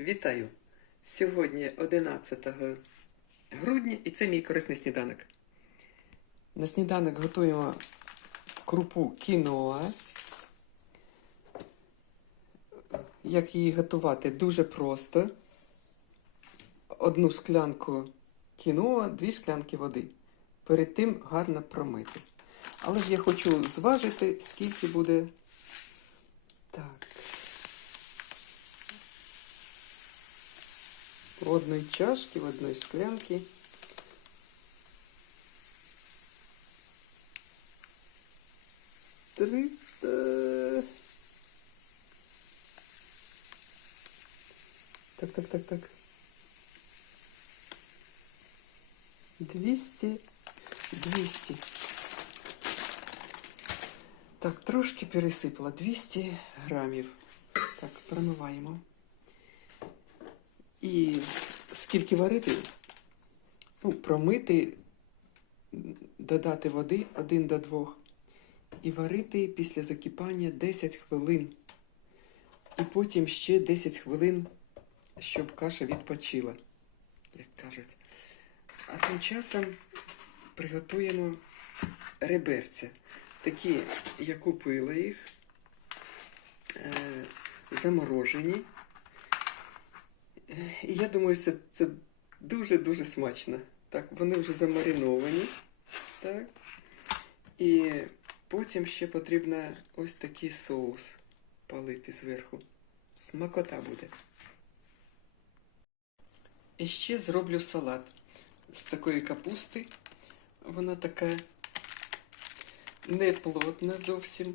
Вітаю! Сьогодні 11 грудня і це мій корисний сніданок. На сніданок готуємо крупу кіноа. Як її готувати? Дуже просто. Одну склянку кіноа, дві склянки води. Перед тим гарно промити. Але ж я хочу зважити, скільки буде. В одной чашке, в одной склянке. Триста. Так, так, так, так. Двісті. Двісті. Так, трошки пересипала. 200 грамів. Так, промиваємо. І скільки варити? Ну, промити, додати води 1 до 2. І варити після закипання 10 хвилин. І потім ще 10 хвилин, щоб каша відпочила, як кажуть. А тим часом приготуємо реберця. Такі я купила їх, е, заморожені. І я думаю, що це дуже-дуже смачно. Так, вони вже замариновані. Так. І потім ще потрібно ось такий соус полити зверху. Смакота буде. І ще зроблю салат з такої капусти. Вона така не плотна зовсім.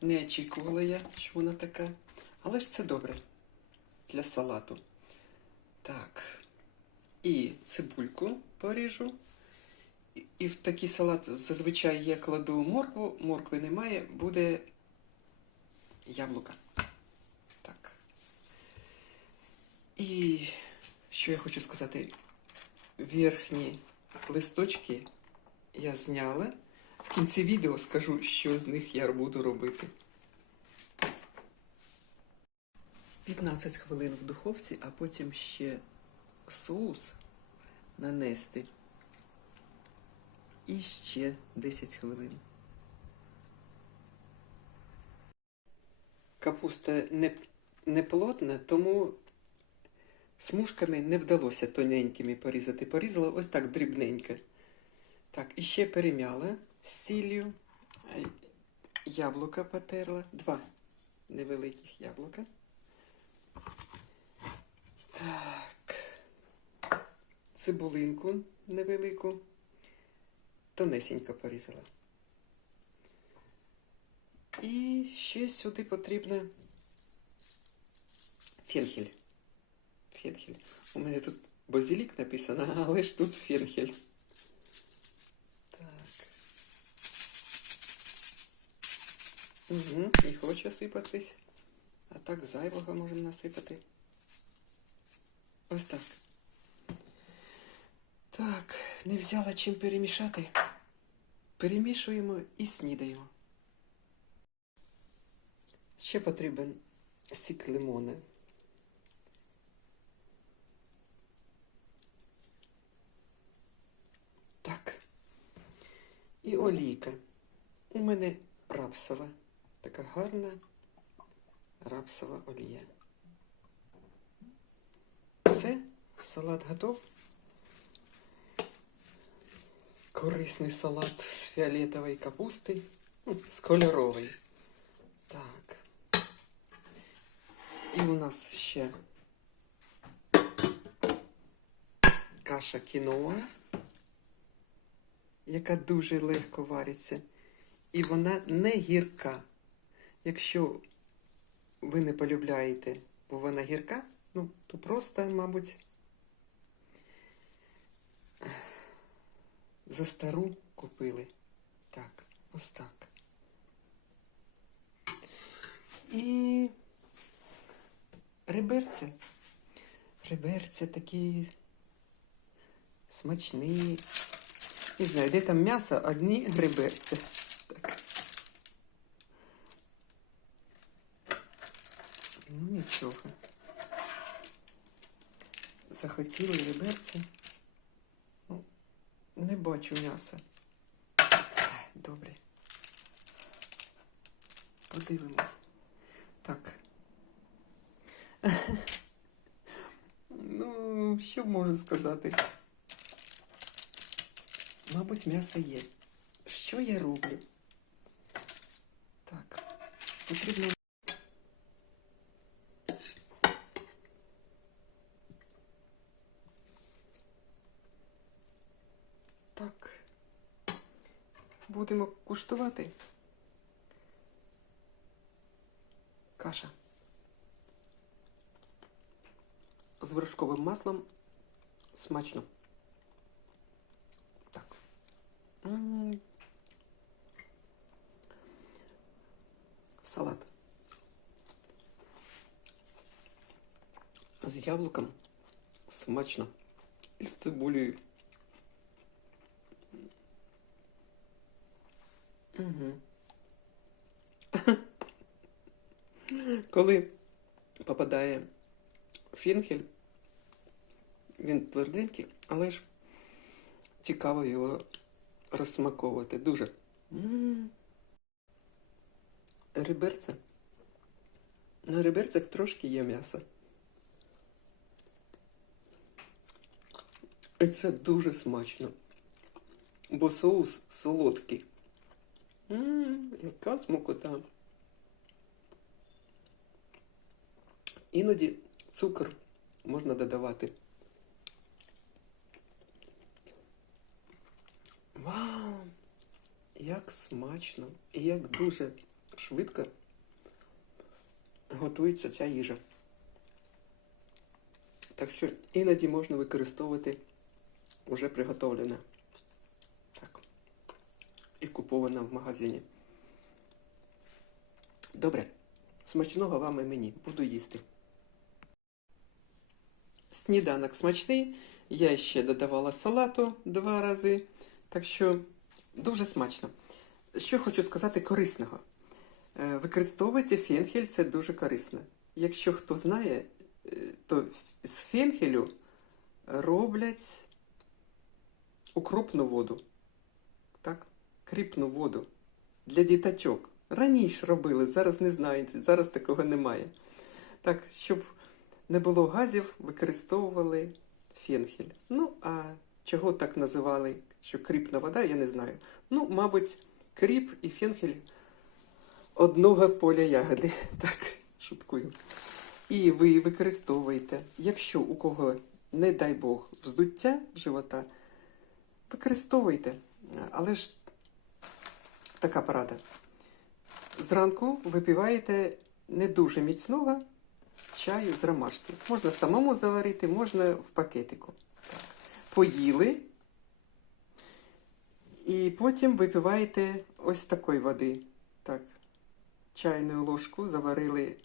Не очікувала я, що вона така. Але ж це добре для салату. Так. І цибульку поріжу. І- в такий салат зазвичай я кладу моркву, моркви немає, буде яблука. Так. І що я хочу сказати? Верхні листочки я зняла. В кінці відео скажу, що з них я буду робити. 15 хвилин в духовці, а потім ще соус нанести. І ще 10 хвилин. Капуста не, не плотна, тому смужками не вдалося тоненькими порізати. Порізала ось так дрібненько. Так, і ще перем'яла з сіллю. Е, Яблука потерла. Два невеликих яблука. Так. Цибулинку невелику. Тонесенько порізала. І ще сюди потрібно фенхель. Фенхель. У мене тут базилік написано, але ж тут фенхель. Так. Угу, не хоче сипатись. А так зайвого можемо насипати. Ось так. Так, не взяла чим перемішати. Перемішуємо і снідаємо. Ще потрібен сік лимона. Так. І олійка. У мене рапсова. Така гарна рапсова олія. Салат готов. Корисний салат з фіолетової капусти, ну, з кольорової. Так. І у нас ще каша кіноа, яка дуже легко вариться. І вона не гірка. Якщо ви не полюбляєте, бо вона гірка, ну, то просто, мабуть, за стару купили. Так, ось так. І реберці. Реберці такі смачні. Не знаю, де там м'ясо, одні реберці. Так. Ну, нічого. захотіли реберці. Не бачу м'яса. Добре. Подивимось. Так. Ну, що можу сказати? Мабуть, м'ясо є. Що я роблю? Так, потрібно. Так. Будемо куштувати. Каша. З вершковим маслом смачно. Так. Салат. З яблуком смачно. І з цибулею. Угу. Коли попадає фінхель, він тверденький, але ж цікаво його розсмаковувати. Дуже. М. Реберця. На реберцях трошки є м'яса. І це дуже смачно. Бо соус солодкий. Ммм, яка смакота. Іноді цукор можна додавати. Вау! Як смачно і як дуже швидко готується ця їжа. Так що іноді можна використовувати вже приготовлене. Куповане в магазині. Добре. Смачного вам і мені. Буду їсти. Сніданок смачний. Я ще додавала салату два рази. Так що дуже смачно. Що хочу сказати корисного. Е, Використовуйте фенхель, це дуже корисно. Якщо хто знає, е, то з фенхелю роблять укропну воду. Так? Кріпну воду для діточок. Раніше робили, зараз не знаєте, зараз такого немає. Так, щоб не було газів, використовували фенхель. Ну, а чого так називали, що кріпна вода, я не знаю. Ну, мабуть, кріп і фенхель одного поля ягоди. Так, шуткую. І ви використовуєте, якщо у кого, не дай Бог, вздуття живота, використовуйте. Але ж така порада. Зранку випиваєте не дуже міцного чаю з ромашки. Можна самому заварити, можна в пакетику. Поїли. І потім випиваєте ось такої води. Так. Чайну ложку заварили